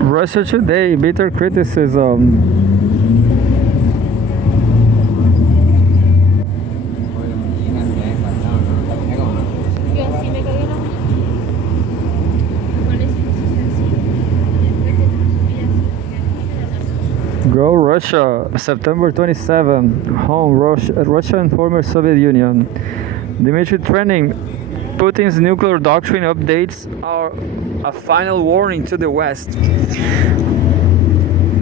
Russia Today, bitter criticism. Go Russia, September 27, home Russia and former Soviet Union. Dmitry Trenin, Putin's nuclear doctrine updates are a final warning to the West.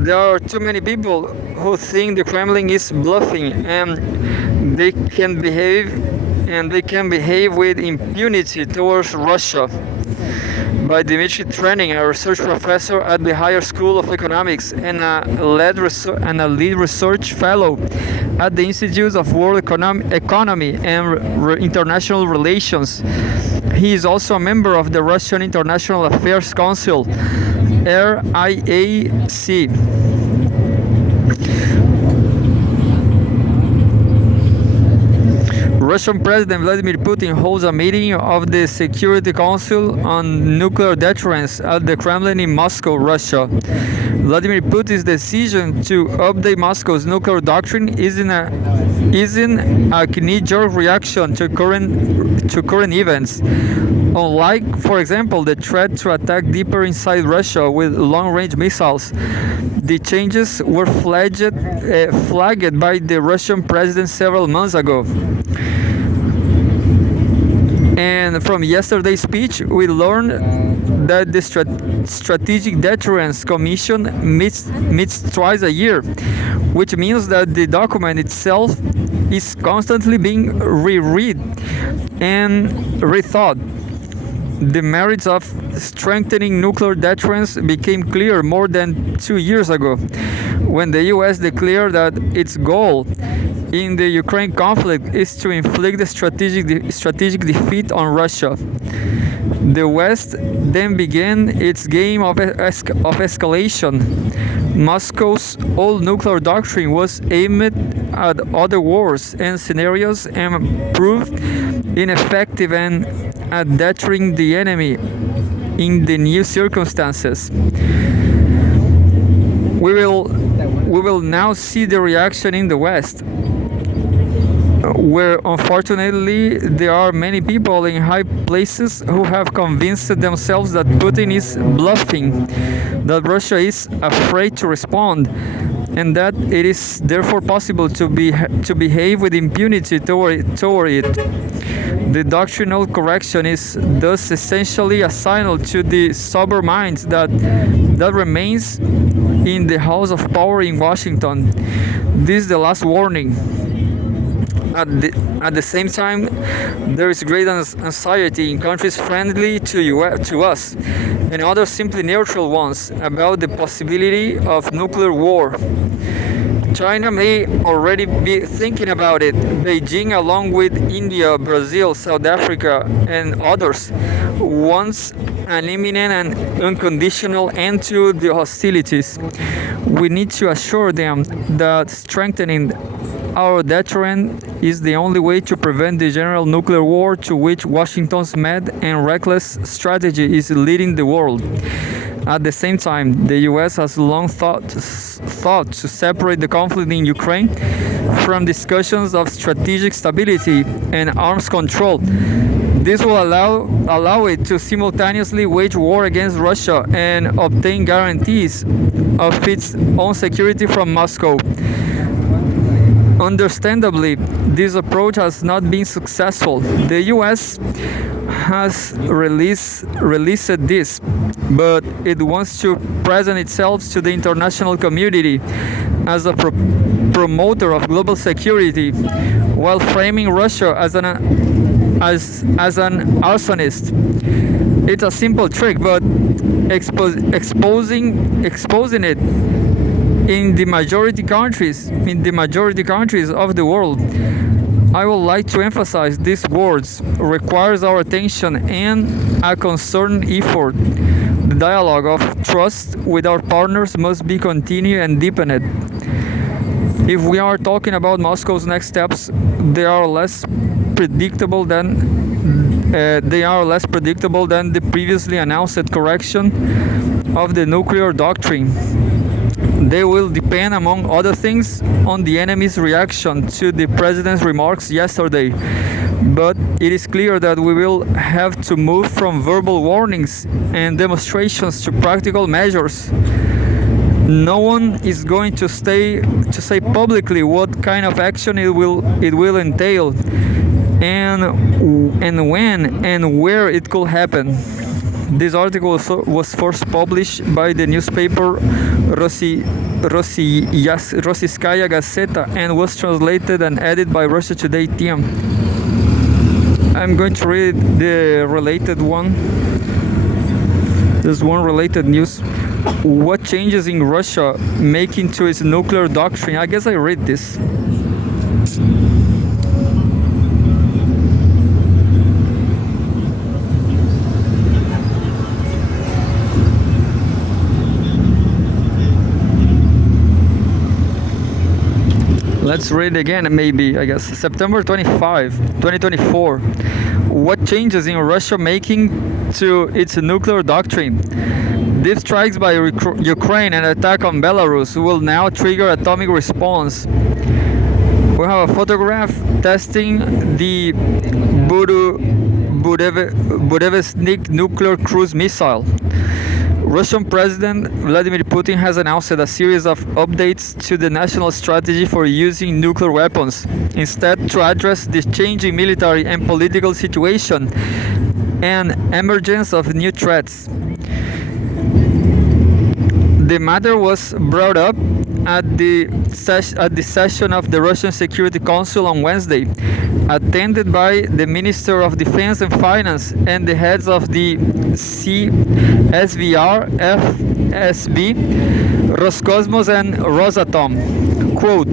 There are too many people who think the Kremlin is bluffing they can behave with impunity towards Russia. By Dmitry Trenin, a research professor at the Higher School of Economics and a lead research fellow at the Institute of World Economy and International Relations. He is also a member of the Russian International Affairs Council, RIAC. Russian President Vladimir Putin holds a meeting of the Security Council on nuclear deterrence at the Kremlin in Moscow, Russia. Vladimir Putin's decision to update Moscow's nuclear doctrine isn't a knee-jerk reaction to current events. Unlike, for example, the threat to attack deeper inside Russia with long-range missiles, the changes were flagged by the Russian president several months ago. And from yesterday's speech, we learned that the Strategic Deterrence Commission meets twice a year, which means that the document itself is constantly being reread and rethought. The merits of strengthening nuclear deterrence became clear more than 2 years ago, when the US declared that its goal in the Ukraine conflict is to inflict a strategic defeat on Russia. The West then began its game of escalation. Moscow's old nuclear doctrine was aimed at other wars and scenarios and proved ineffective at deterring the enemy in the new circumstances. We will now see the reaction in the West, where unfortunately there are many people in high places who have convinced themselves that Putin is bluffing, that Russia is afraid to respond, and that it is therefore possible to behave with impunity toward it. The doctrinal correction is thus essentially a signal to the sober minds that remains in the House of Power in Washington. This is the last warning. At the same time, there is great anxiety in countries friendly to us and other simply neutral ones about the possibility of nuclear war. China may already be thinking about it. Beijing, along with India, Brazil, South Africa, and others, wants an imminent and unconditional end to the hostilities. We need to assure them that strengthening our deterrent is the only way to prevent the general nuclear war to which Washington's mad and reckless strategy is leading the world. At the same time, the US has long thought to separate the conflict in Ukraine from discussions of strategic stability and arms control. This will allow it to simultaneously wage war against Russia and obtain guarantees of its own security from Moscow. Understandably, this approach has not been successful. The US has released this, but it wants to present itself to the international community as a promoter of global security, while framing Russia as an arsonist. It's a simple trick, but exposing it in the majority countries of the world. I would like to emphasize these words requires our attention and a concerned effort. The dialogue of trust with our partners must be continued and deepened. If we are talking about Moscow's next steps, they are less predictable than they are less predictable than the previously announced correction of the nuclear doctrine. They will depend, among other things, on the enemy's reaction to the president's remarks yesterday. But it is clear that we will have to move from verbal warnings and demonstrations to practical measures. No one is going to say publicly what kind of action it will entail, and when and where it could happen. This article was first published by the newspaper Rossiyskaya Gazeta and was translated and edited by Russia Today team. I'm going to read the related one. There's one related news. What changes in Russia making to its nuclear doctrine? I guess I read this. Let's read again, maybe, I guess. September 25, 2024. What changes in Russia making to its nuclear doctrine? Deep strikes by Ukraine and attack on Belarus will now trigger atomic response. We have a photograph testing the Burevestnik nuclear cruise missile. Russian President Vladimir Putin has announced a series of updates to the national strategy for using nuclear weapons, instead to address the changing military and political situation and emergence of new threats. The matter was brought up at the session of the Russian Security Council on Wednesday, attended by the Minister of Defense and Finance and the heads of the CSVR, FSB, Roscosmos and Rosatom. Quote,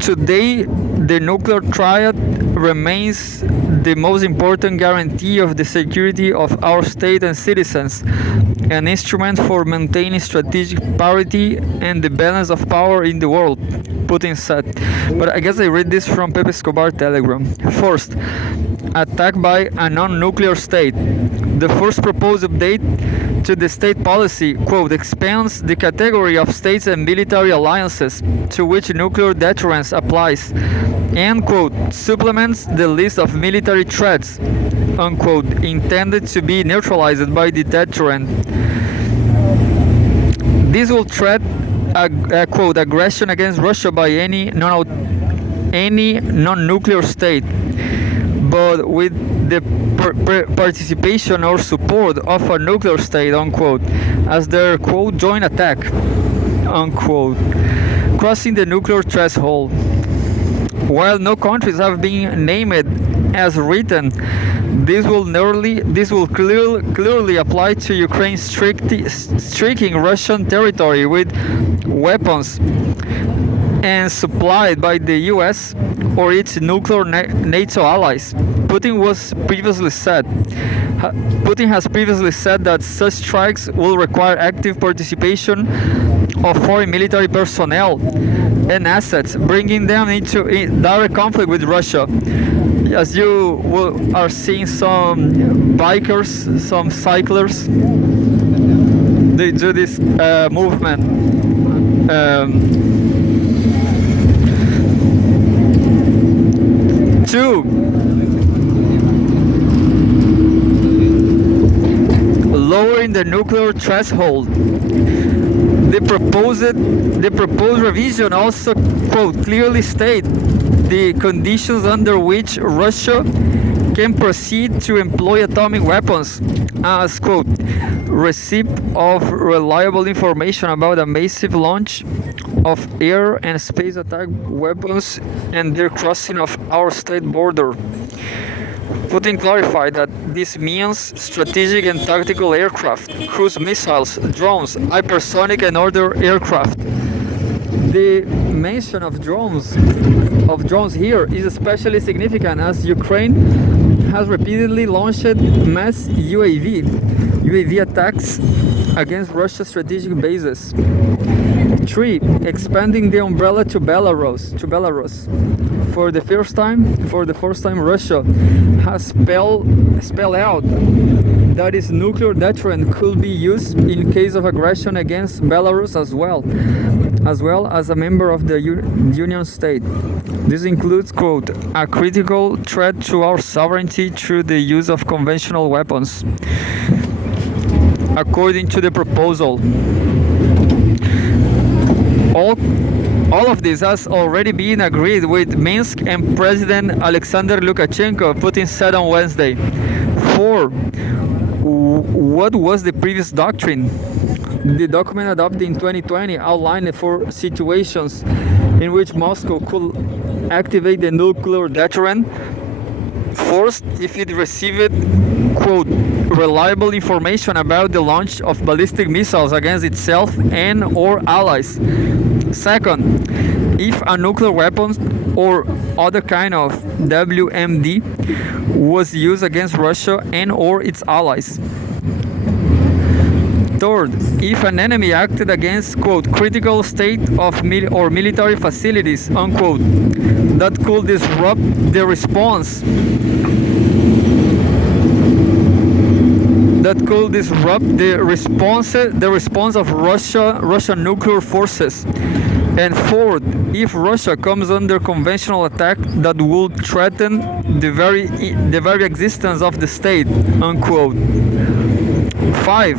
today, the nuclear triad remains the most important guarantee of the security of our state and citizens, an instrument for maintaining strategic parity and the balance of power in the world, Putin said. But I guess I read this from Pepe Escobar Telegram. First, attack by a non-nuclear state. The first proposed update to the state policy, quote, expands the category of states and military alliances to which nuclear deterrence applies, and, quote, supplements the list of military threats, unquote, intended to be neutralized by the deterrent. This will threat, quote, aggression against Russia by any non-nuclear state, but with the participation or support of a nuclear state, unquote, as their, quote, joint attack, unquote, crossing the nuclear threshold. While no countries have been named as written, this will clearly apply to Ukraine striking Russian territory with weapons and supplied by the US or its nuclear NATO allies. Putin has previously said that such strikes will require active participation of foreign military personnel and assets, bringing them into direct conflict with Russia. As you are seeing some bikers, some cyclists, they do this movement. Two, lowering the nuclear threshold. The proposed revision also, quote, clearly state the conditions under which Russia can proceed to employ atomic weapons as, quote, receipt of reliable information about a massive launch of air and space attack weapons and their crossing of our state border. Putin clarified that this means strategic and tactical aircraft, cruise missiles, drones, hypersonic and other aircraft. The mention of drones here is especially significant as Ukraine has repeatedly launched mass UAV attacks against Russia's strategic bases. 3. Expanding the umbrella to Belarus. for the first time, Russia has spelled out that its nuclear deterrent could be used in case of aggression against Belarus as well as a member of the Union state. This includes, quote, a critical threat to our sovereignty through the use of conventional weapons. According to the proposal, all of this has already been agreed with Minsk and President Alexander Lukashenko, Putin said on Wednesday. 4. What was the previous doctrine? The document adopted in 2020 outlined 4 situations in which Moscow could activate the nuclear deterrent. First, if it received, quote, reliable information about the launch of ballistic missiles against itself and or allies. Second, if a nuclear weapon or other kind of WMD was used against Russia and or its allies. Third, if an enemy acted against, quote, critical state of or military facilities, unquote, that could disrupt the response of Russian nuclear forces. And fourth, if Russia comes under conventional attack that would threaten the very existence of the state, unquote. 5.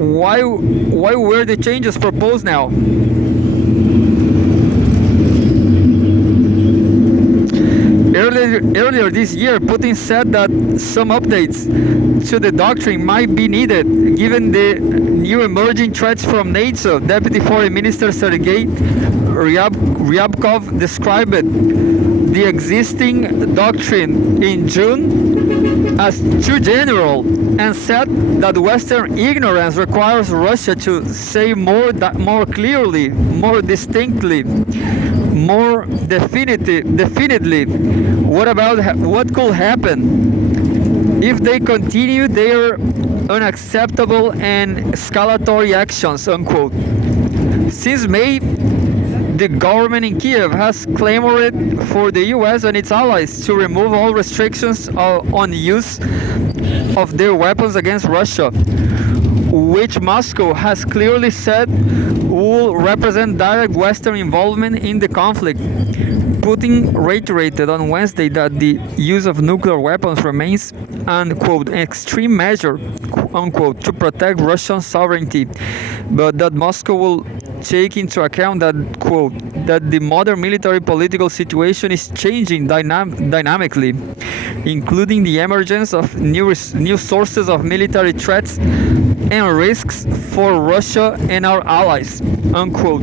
Why were the changes proposed now? Earlier this year, Putin said that some updates to the doctrine might be needed, given the new emerging threats from NATO. Deputy Foreign Minister Sergei Ryabkov described the existing doctrine in June as too general and said that Western ignorance requires Russia to say more clearly, more distinctly, more definitely what could happen if they continue their unacceptable and escalatory actions, unquote. Since May, the government in Kiev has clamored for the US and its allies to remove all restrictions on use of their weapons against Russia, which Moscow has clearly said will represent direct Western involvement in the conflict. Putin reiterated on Wednesday that the use of nuclear weapons remains an, quote, extreme measure, unquote, to protect Russian sovereignty, but that Moscow will take into account that, quote, that the modern military political situation is changing dynamically, including the emergence of new sources of military threats and risks for Russia and our allies, unquote.